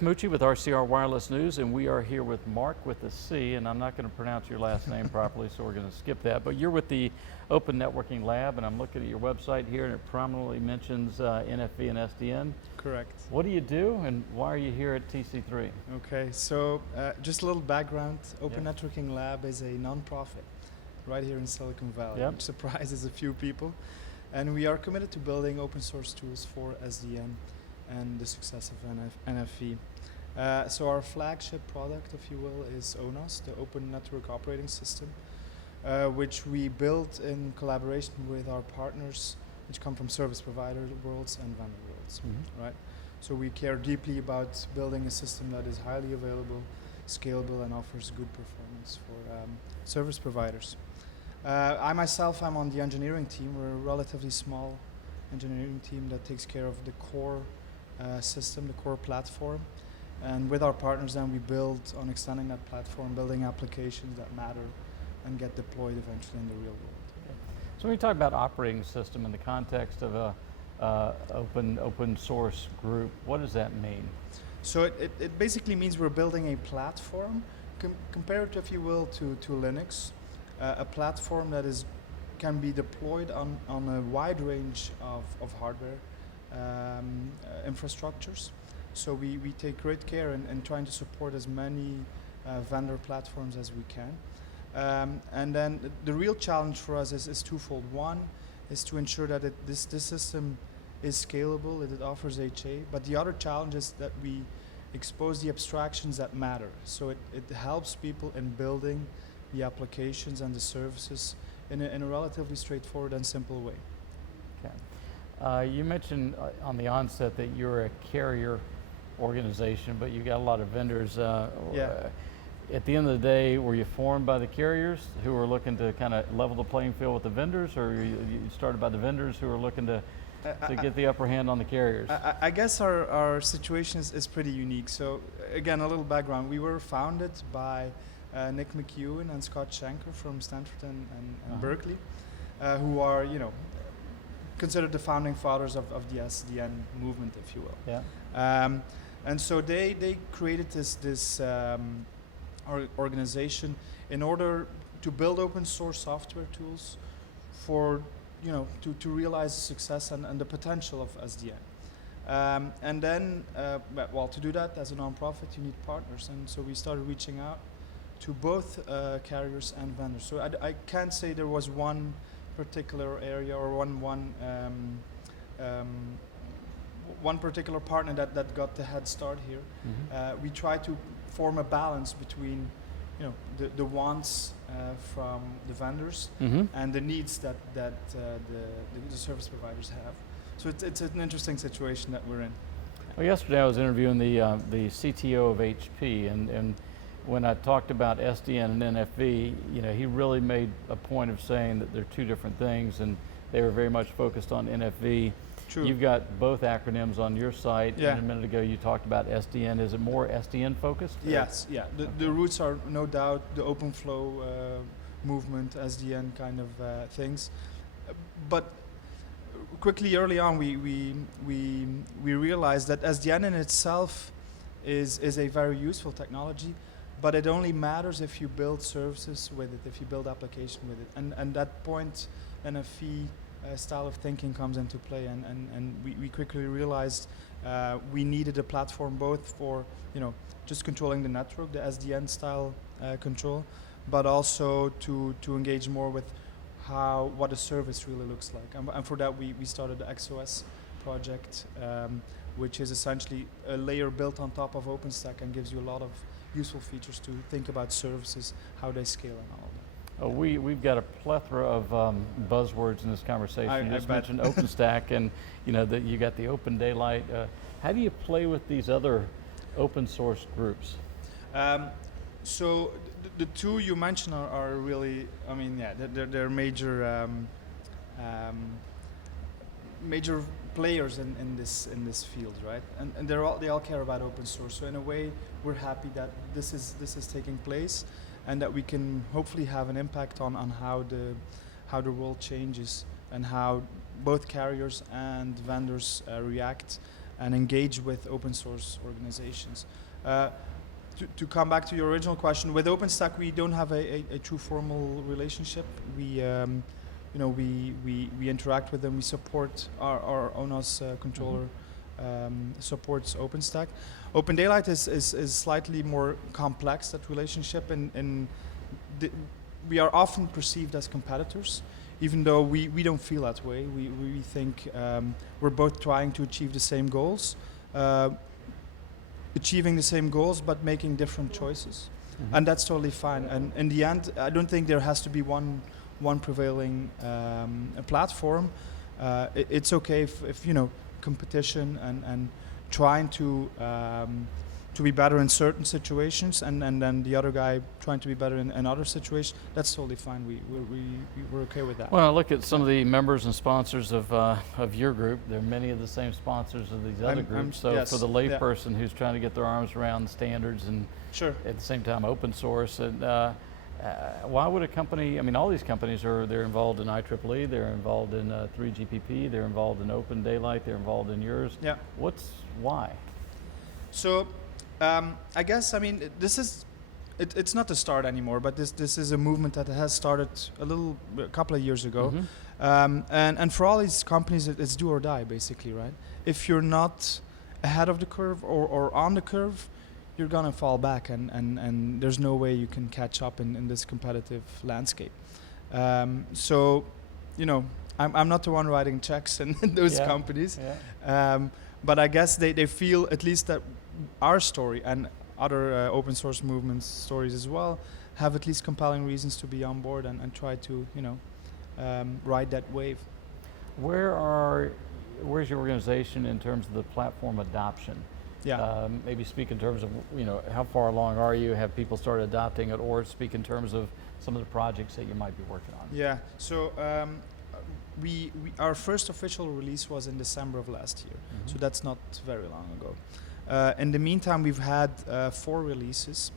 Mucci with RCR Wireless News, and we are here with Marc with a C, and I'm not going to pronounce your last name properly, so we're going to skip that. But you're with the Open Networking Lab, and I'm looking at your website here, and it prominently mentions NFV and SDN. Correct. What do you do, and why are you here at TC3? Okay, so just a little background. Open Networking Lab is a non-profit right here in Silicon Valley, which surprises a few people. And we are committed to building open source tools for SDN and the success of NFV. So our flagship product, if you will, is ONOS, the Open Network Operating System, which we built in collaboration with our partners, which come from service provider worlds and vendor worlds, right? So we care deeply about building a system that is highly available, scalable, and offers good performance for service providers. I myself, I'm on the engineering team. We're a relatively small engineering team that takes care of the core system, the core platform. And with our partners then we build on extending that platform, building applications that matter and get deployed eventually in the real world. Okay. So when you talk about operating system in the context of a open source group, what does that mean? So it basically means we're building a platform, compared, if you will, to Linux, a platform that can be deployed on a wide range of hardware infrastructures. So we take great care in trying to support as many vendor platforms as we can. And then the real challenge for us is twofold. One is to ensure that this system is scalable, that it offers HA, but the other challenge is that we expose the abstractions that matter. So it helps people in building the applications and the services in a relatively straightforward and simple way. Okay. You mentioned on the onset that you're a carrier organization, but you got a lot of vendors. At the end of the day, were you formed by the carriers who were looking to kind of level the playing field with the vendors, or you started by the vendors who were looking to get the upper hand on the carriers? I guess our situation is pretty unique. So again, a little background. We were founded by Nick McEwen and Scott Schenker from Stanford and Berkeley, who are, considered the founding fathers of the SDN movement, if you will. Yeah. And so they created this organization in order to build open source software tools for, to realize the success and the potential of SDN. And then, to do that as a nonprofit, you need partners. And so we started reaching out to both carriers and vendors. So I can't say there was one particular area or one particular partner that got the head start here. We try to form a balance between the wants from the vendors and the needs that the service providers have. So it's an interesting situation that we're in. Well, yesterday I was interviewing the CTO of HP, and when I talked about SDN and NFV, he really made a point of saying that they're two different things, and they were very much focused on NFV. True. You've got both acronyms on your site, and a minute ago you talked about SDN. Is it more SDN focused? Yes, yeah. The roots are no doubt the open flow movement, SDN kind of things. But quickly early on we realized that SDN in itself is a very useful technology, but it only matters if you build services with it, if you build application with it. And that point, NFV style of thinking comes into play, and we quickly realized we needed a platform both for just controlling the network, the SDN style control, but also to engage more with what a service really looks like. And for that we started the XOS project, which is essentially a layer built on top of OpenStack and gives you a lot of useful features to think about services, how they scale and all of that. We've got a plethora of buzzwords in this conversation. You just mentioned OpenStack, and that you got the Open Daylight. How do you play with these other open source groups? So the two you mentioned are really, they're major major players in this field, right? And they all care about open source. So in a way, we're happy that this is taking place, and that we can hopefully have an impact on how the world changes and how both carriers and vendors react and engage with open source organizations. To come back to your original question, with OpenStack we don't have a true formal relationship. We we interact with them. We support our ONOS controller supports OpenStack. Open Daylight is slightly more complex, that relationship, and we are often perceived as competitors, even though we don't feel that way. We think we're both trying to achieve the same goals, but making different choices. And that's totally fine. And in the end, I don't think there has to be one prevailing platform. It's okay if competition and trying to be better in certain situations, and then the other guy trying to be better in other situations. That's totally fine. We're okay with that. Well, I look at some of the members and sponsors of your group. There are many of the same sponsors of these other groups. So yes, for the layperson who's trying to get their arms around the standards and at the same time open source, and why would a company? I mean, all these companies they're involved in IEEE, they're involved in 3GPP, they're involved in Open Daylight, they're involved in yours. Yeah. Why? So, I guess it's not the start anymore, but this is a movement that has started a couple of years ago, and for all these companies, it's do or die basically, right? If you're not ahead of the curve or on the curve, you're gonna fall back, and there's no way you can catch up in this competitive landscape. So, I'm not the one writing checks in those companies, but I guess they feel at least that our story and other open source movements stories as well have at least compelling reasons to be on board and try to ride that wave. Where's your organization in terms of the platform adoption? Maybe speak in terms of how far along are you? Have people started adopting it, or speak in terms of some of the projects that you might be working on? Yeah. So our first official release was in December of last year, so that's not very long ago. In the meantime, we've had 4 releases,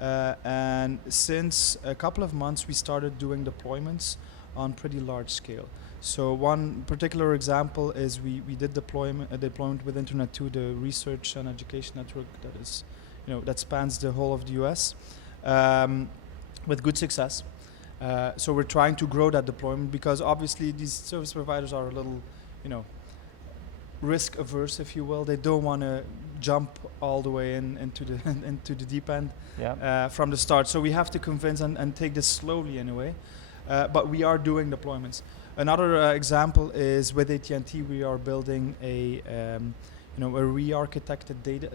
and since a couple of months we started doing deployments on pretty large scale. So one particular example is we did deployment with Internet 2, the research and education network that is, that spans the whole of the US, with good success. So we're trying to grow that deployment, because obviously these service providers are a little, risk averse, if you will. They don't want to jump all the way into the deep end from the start. So we have to convince and take this slowly in a way. But we are doing deployments. Another example is with AT&T. We are building a re-architected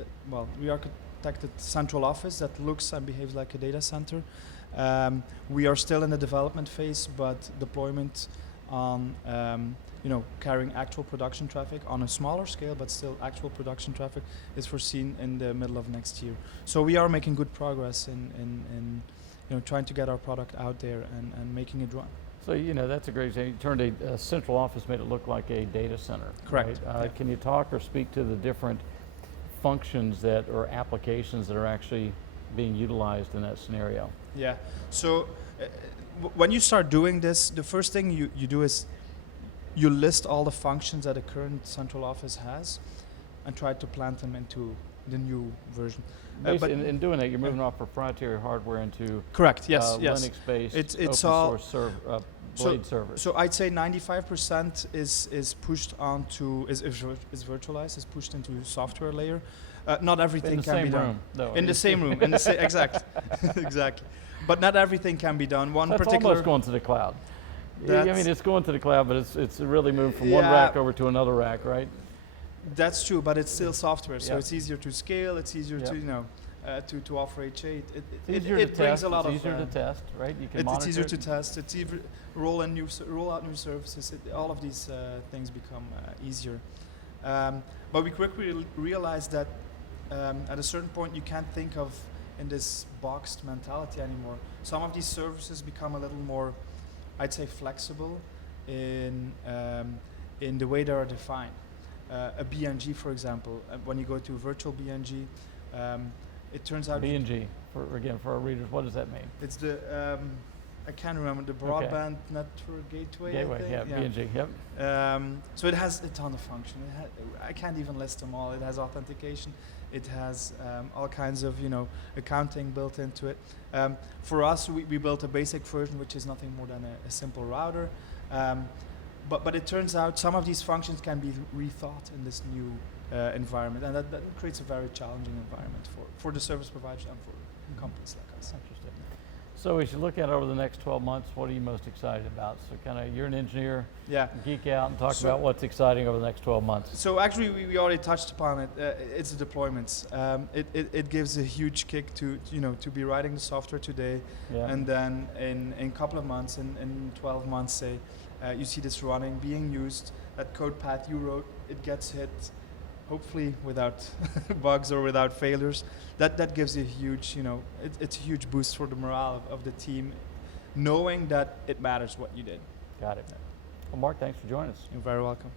re-architected central office that looks and behaves like a data center. We are still in the development phase, but deployment on carrying actual production traffic on a smaller scale, but still actual production traffic, is foreseen in the middle of next year. So we are making good progress in trying to get our product out there and making it run. So that's a great example. You turned a central office, made it look like a data center. Correct. Right? Can you talk or speak to the different functions or applications that are actually being utilized in that scenario? Yeah. So when you start doing this, the first thing you do is you list all the functions that a current central office has and try to plant them into the new version. But in doing that, you're moving off proprietary hardware into correct. Yes. Linux-based it's open source blade servers. So I'd say 95% is pushed onto is virtualized, is pushed into software layer. Not everything can be done in the same room. Exactly. Exactly. But not everything can be done. That's almost going to the cloud. I mean, it's going to the cloud, but it's really moved from one rack over to another rack, right? That's true, but it's still software, so it's easier to scale. It's easier to offer HA. It brings a lot of. It's easier to test, right? You can monitor. It's easier to test. It's easier roll out new services. All of these things become easier. But we quickly realized that at a certain point you can't think of in this boxed mentality anymore. Some of these services become a little more, I'd say, flexible in the way they are defined. A BNG, for example, when you go to virtual BNG, it turns out BNG for our readers. What does that mean? It's the I can't remember, the broadband network gateway. I think. Yeah, BNG, yep. So it has a ton of function. I can't even list them all. It has authentication. It has all kinds of accounting built into it. For us, we built a basic version, which is nothing more than a simple router. But it turns out some of these functions can be rethought in this new environment, and that creates a very challenging environment for the service providers and for companies like us. Interesting. So as you look at over the next 12 months, what are you most excited about? So kind of, you're an engineer, geek out and talk about what's exciting over the next 12 months. So actually we already touched upon it. It's the deployments. It gives a huge kick to be writing the software today, and then in a couple of months, in 12 months say, you see this running, being used, that code path you wrote, it gets hit, hopefully without bugs or without failures. That gives you a huge, it's a huge boost for the morale of the team, knowing that it matters what you did. Got it. Well, Marc, thanks for joining us. You're very welcome.